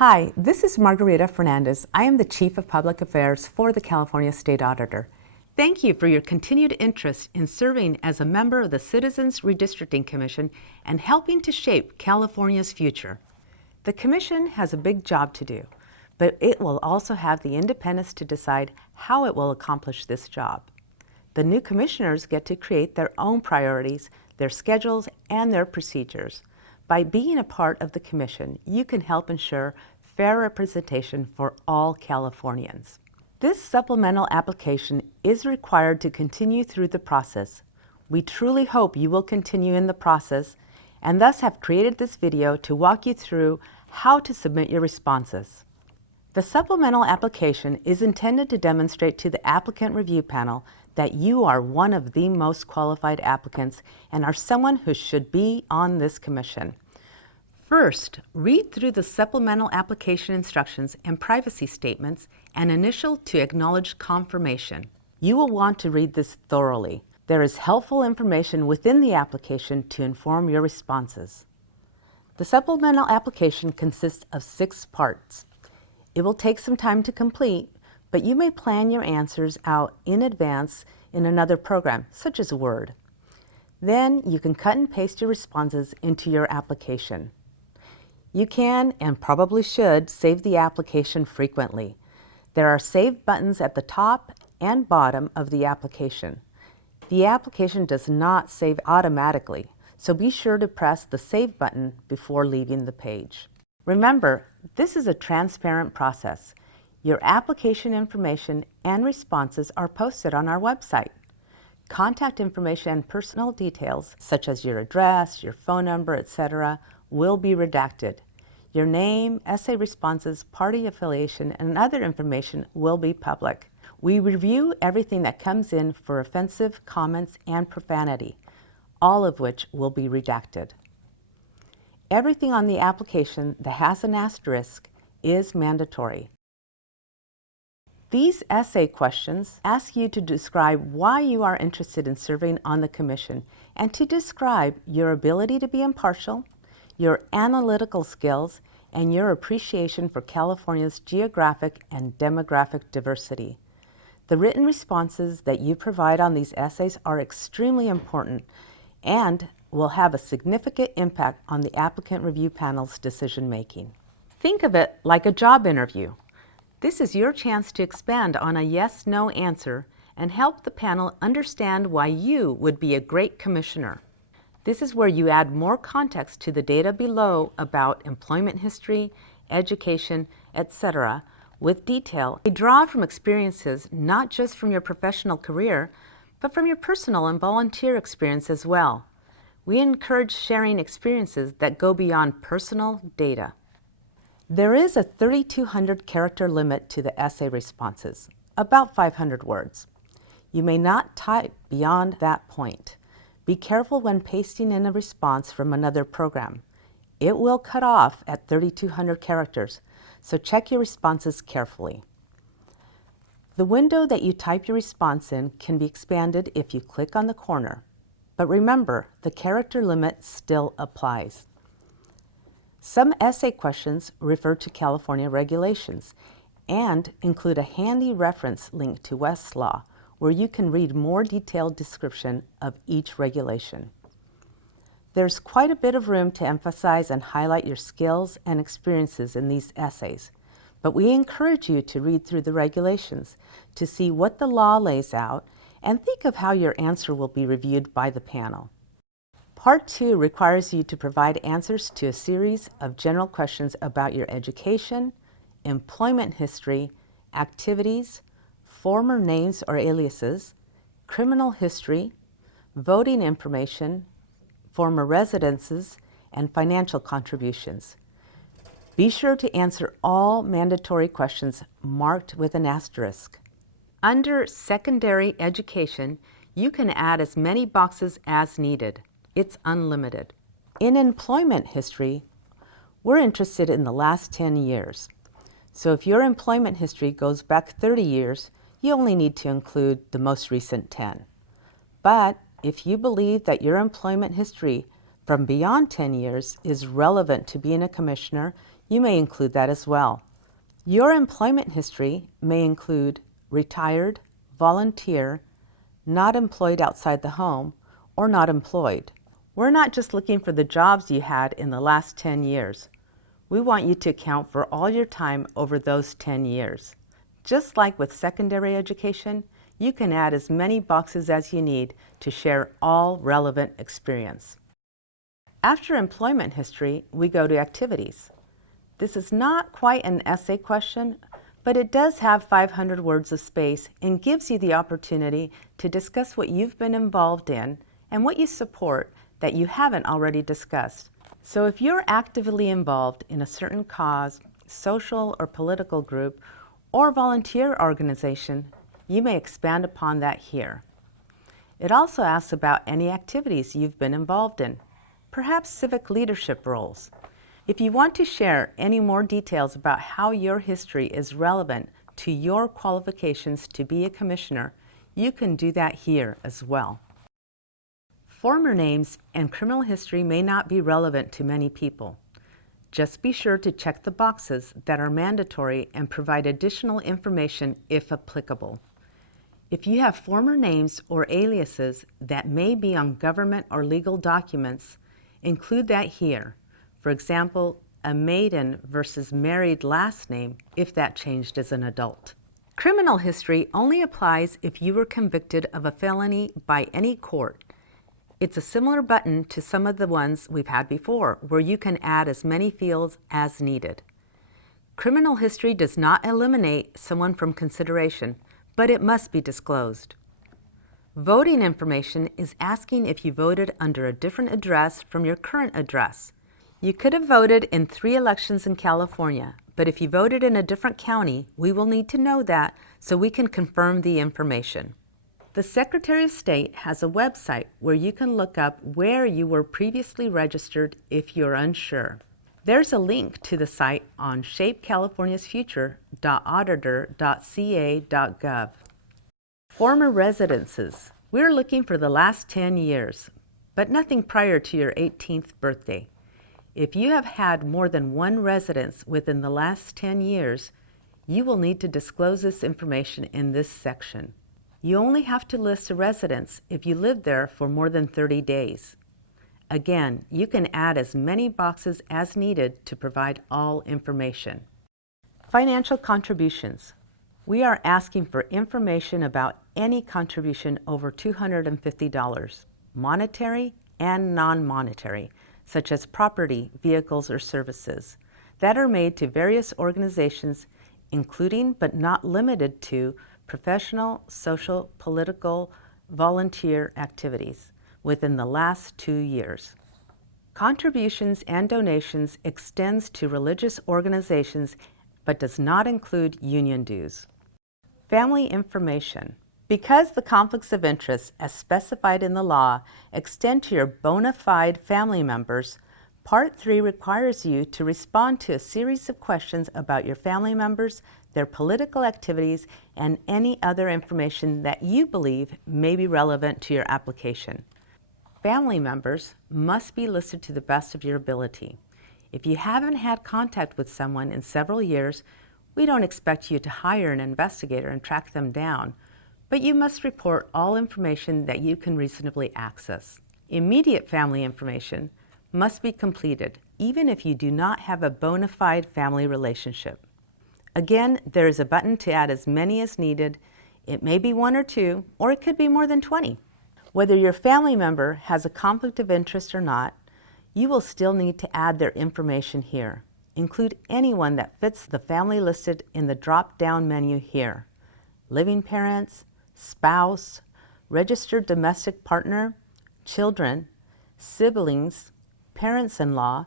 Hi, this is Margarita Fernandez. I am the Chief of Public Affairs for the California State Auditor. Thank you for your continued interest in serving as a member of the Citizens Redistricting Commission and helping to shape California's future. The Commission has a big job to do, but it will also have the independence to decide how it will accomplish this job. The new commissioners get to create their own priorities, their schedules, and their procedures. By being a part of the Commission, you can help ensure fair representation for all Californians. This supplemental application is required to continue through the process. We truly hope you will continue in the process and thus have created this video to walk you through how to submit your responses. The supplemental application is intended to demonstrate to the applicant review panel that you are one of the most qualified applicants and are someone who should be on this commission. First, read through the supplemental application instructions and privacy statements and initial to acknowledge confirmation. You will want to read this thoroughly. There is helpful information within the application to inform your responses. The supplemental application consists of 6 parts. It will take some time to complete, but you may plan your answers out in advance in another program, such as Word. Then you can cut and paste your responses into your application. You can, and probably should, save the application frequently. There are save buttons at the top and bottom of the application. The application does not save automatically, so be sure to press the Save button before leaving the page. Remember, this is a transparent process. Your application information and responses are posted on our website. Contact information and personal details, such as your address, your phone number, etc., will be redacted. Your name, essay responses, party affiliation, and other information will be public. We review everything that comes in for offensive comments and profanity, all of which will be redacted. Everything on the application that has an asterisk is mandatory. These essay questions ask you to describe why you are interested in serving on the Commission and to describe your ability to be impartial, your analytical skills, and your appreciation for California's geographic and demographic diversity. The written responses that you provide on these essays are extremely important and will have a significant impact on the applicant review panel's decision-making. Think of it like a job interview. This is your chance to expand on a yes-no answer and help the panel understand why you would be a great commissioner. This is where you add more context to the data below about employment history, education, etc. with detail. You draw from experiences not just from your professional career, but from your personal and volunteer experience as well. We encourage sharing experiences that go beyond personal data. There is a 3,200 character limit to the essay responses, about 500 words. You may not type beyond that point. Be careful when pasting in a response from another program. It will cut off at 3,200 characters, so check your responses carefully. The window that you type your response in can be expanded if you click on the corner, but remember, the character limit still applies. Some essay questions refer to California regulations and include a handy reference link to Westlaw, where you can read more detailed description of each regulation. There's quite a bit of room to emphasize and highlight your skills and experiences in these essays, but we encourage you to read through the regulations to see what the law lays out and think of how your answer will be reviewed by the panel. Part 2 requires you to provide answers to a series of general questions about your education, employment history, activities, former names or aliases, criminal history, voting information, former residences, and financial contributions. Be sure to answer all mandatory questions marked with an asterisk. Under secondary education, you can add as many boxes as needed. It's unlimited. In employment history, we're interested in the last 10 years. So if your employment history goes back 30 years, you only need to include the most recent 10. But if you believe that your employment history from beyond 10 years is relevant to being a commissioner, you may include that as well. Your employment history may include retired, volunteer, not employed outside the home, or not employed. We're not just looking for the jobs you had in the last 10 years. We want you to account for all your time over those 10 years. Just like with secondary education, you can add as many boxes as you need to share all relevant experience. After employment history, we go to activities. This is not quite an essay question, but it does have 500 words of space and gives you the opportunity to discuss what you've been involved in and what you support that you haven't already discussed. So if you're actively involved in a certain cause, social or political group, or volunteer organization, you may expand upon that here. It also asks about any activities you've been involved in, perhaps civic leadership roles. If you want to share any more details about how your history is relevant to your qualifications to be a commissioner, you can do that here as well. Former names and criminal history may not be relevant to many people. Just be sure to check the boxes that are mandatory and provide additional information if applicable. If you have former names or aliases that may be on government or legal documents, include that here. For example, a maiden versus married last name if that changed as an adult. Criminal history only applies if you were convicted of a felony by any court. It's a similar button to some of the ones we've had before, where you can add as many fields as needed. Criminal history does not eliminate someone from consideration, but it must be disclosed. Voting information is asking if you voted under a different address from your current address. You could have voted in 3 elections in California, but if you voted in a different county, we will need to know that so we can confirm the information. The Secretary of State has a website where you can look up where you were previously registered if you're unsure. There's a link to the site on shapecaliforniasfuture.auditor.ca.gov. Former residences. We're looking for the last 10 years, but nothing prior to your 18th birthday. If you have had more than one residence within the last 10 years, you will need to disclose this information in this section. You only have to list a residence if you lived there for more than 30 days. Again, you can add as many boxes as needed to provide all information. Financial contributions. We are asking for information about any contribution over $250, monetary and non-monetary, such as property, vehicles, or services, that are made to various organizations, including but not limited to professional, social, political, volunteer activities within the last 2 years. Contributions and donations extends to religious organizations but does not include union dues. Family information. Because the conflicts of interest as specified in the law extend to your bona fide family members, Part 3 requires you to respond to a series of questions about your family members, their political activities, and any other information that you believe may be relevant to your application. Family members must be listed to the best of your ability. If you haven't had contact with someone in several years, we don't expect you to hire an investigator and track them down, but you must report all information that you can reasonably access. Immediate family information must be completed, even if you do not have a bona fide family relationship. Again, there is a button to add as many as needed. It may be 1 or 2, or it could be more than 20. Whether your family member has a conflict of interest or not, you will still need to add their information here. Include anyone that fits the family listed in the drop-down menu here. Living parents, spouse, registered domestic partner, children, siblings, parents-in-law,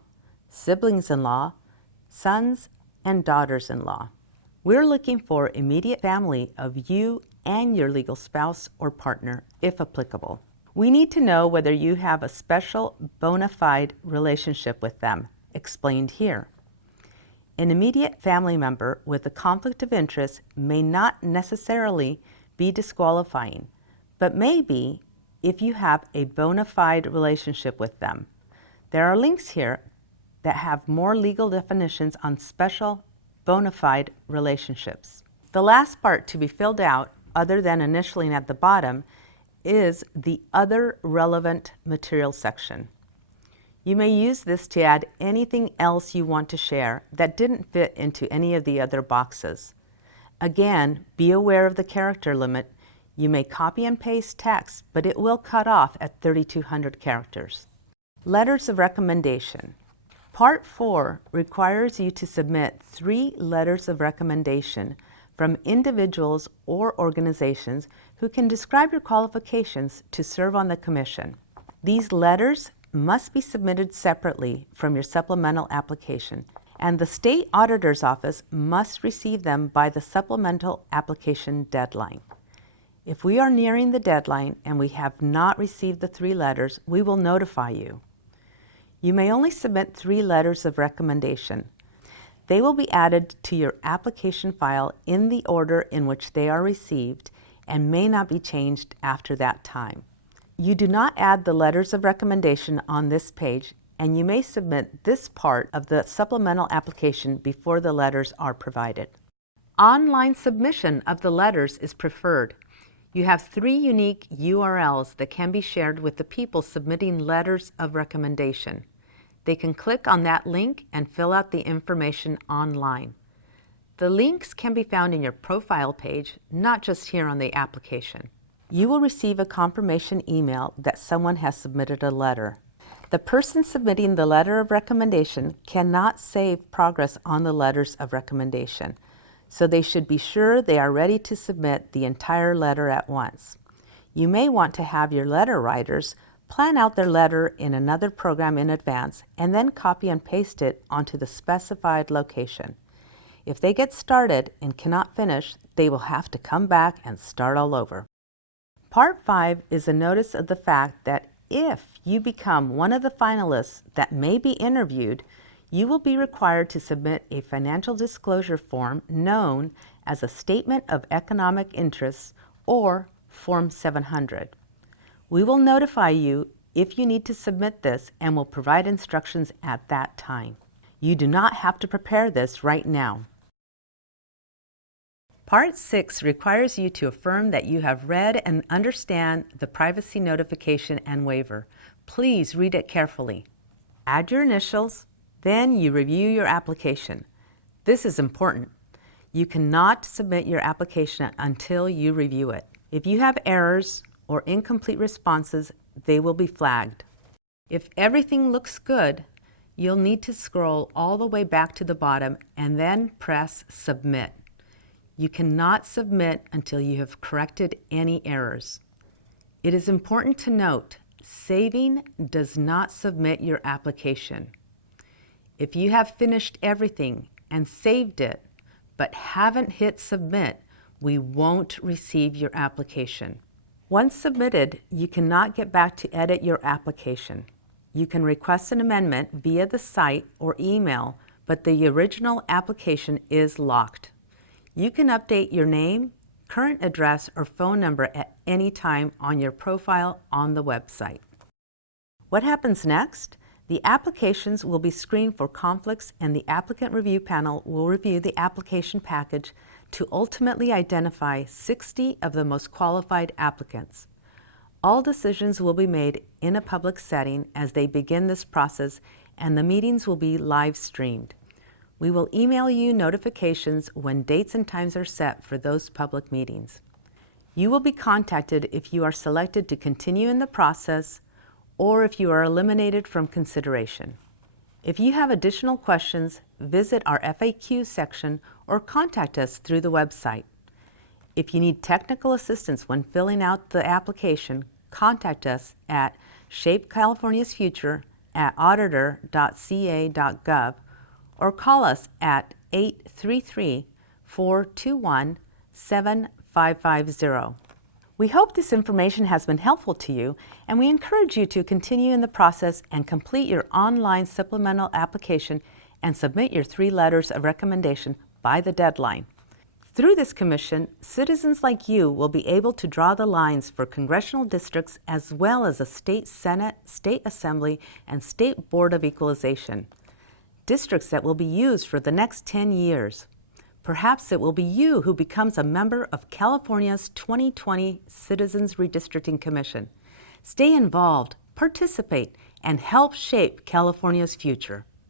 siblings-in-law, sons, and daughters-in-law. We're looking for immediate family of you and your legal spouse or partner, if applicable. We need to know whether you have a special bona fide relationship with them, explained here. An immediate family member with a conflict of interest may not necessarily be disqualifying, but may be if you have a bona fide relationship with them. There are links here that have more legal definitions on special bona fide relationships. The last part to be filled out, other than initialing at the bottom, is the Other Relevant Material section. You may use this to add anything else you want to share that didn't fit into any of the other boxes. Again, be aware of the character limit. You may copy and paste text, but it will cut off at 3,200 characters. Letters of recommendation. Part 4 requires you to submit 3 letters of recommendation from individuals or organizations who can describe your qualifications to serve on the commission. These letters must be submitted separately from your supplemental application, and the state auditor's office must receive them by the supplemental application deadline. If we are nearing the deadline and we have not received the 3 letters, we will notify you. You may only submit 3 letters of recommendation. They will be added to your application file in the order in which they are received and may not be changed after that time. You do not add the letters of recommendation on this page, and you may submit this part of the supplemental application before the letters are provided. Online submission of the letters is preferred. You have 3 unique URLs that can be shared with the people submitting letters of recommendation. They can click on that link and fill out the information online. The links can be found in your profile page, not just here on the application. You will receive a confirmation email that someone has submitted a letter. The person submitting the letter of recommendation cannot save progress on the letters of recommendation, so they should be sure they are ready to submit the entire letter at once. You may want to have your letter writers plan out their letter in another program in advance and then copy and paste it onto the specified location. If they get started and cannot finish, they will have to come back and start all over. Part 5 is a notice of the fact that if you become one of the finalists that may be interviewed, you will be required to submit a financial disclosure form known as a Statement of Economic Interests or Form 700. We will notify you if you need to submit this and will provide instructions at that time. You do not have to prepare this right now. Part 6 requires you to affirm that you have read and understand the privacy notification and waiver. Please read it carefully. Add your initials, then you review your application. This is important. You cannot submit your application until you review it. If you have errors or incomplete responses, they will be flagged. If everything looks good, you'll need to scroll all the way back to the bottom and then press Submit. You cannot submit until you have corrected any errors. It is important to note, saving does not submit your application. If you have finished everything and saved it, but haven't hit Submit, we won't receive your application. Once submitted, you cannot get back to edit your application. You can request an amendment via the site or email, but the original application is locked. You can update your name, current address, or phone number at any time on your profile on the website. What happens next? The applications will be screened for conflicts, and the applicant review panel will review the application package to ultimately identify 60 of the most qualified applicants. All decisions will be made in a public setting as they begin this process, and the meetings will be live streamed. We will email you notifications when dates and times are set for those public meetings. You will be contacted if you are selected to continue in the process or if you are eliminated from consideration. If you have additional questions, visit our FAQ section or contact us through the website. If you need technical assistance when filling out the application, contact us at shapecalifornia's-future@auditor.ca.gov or call us at 833-421-7550. We hope this information has been helpful to you, and we encourage you to continue in the process and complete your online supplemental application and submit your 3 letters of recommendation by the deadline. Through this commission, citizens like you will be able to draw the lines for congressional districts as well as a state Senate, state assembly, and state board of equalization. districts that will be used for the next 10 years. Perhaps it will be you who becomes a member of California's 2020 Citizens Redistricting Commission. Stay involved, participate, and help shape California's future.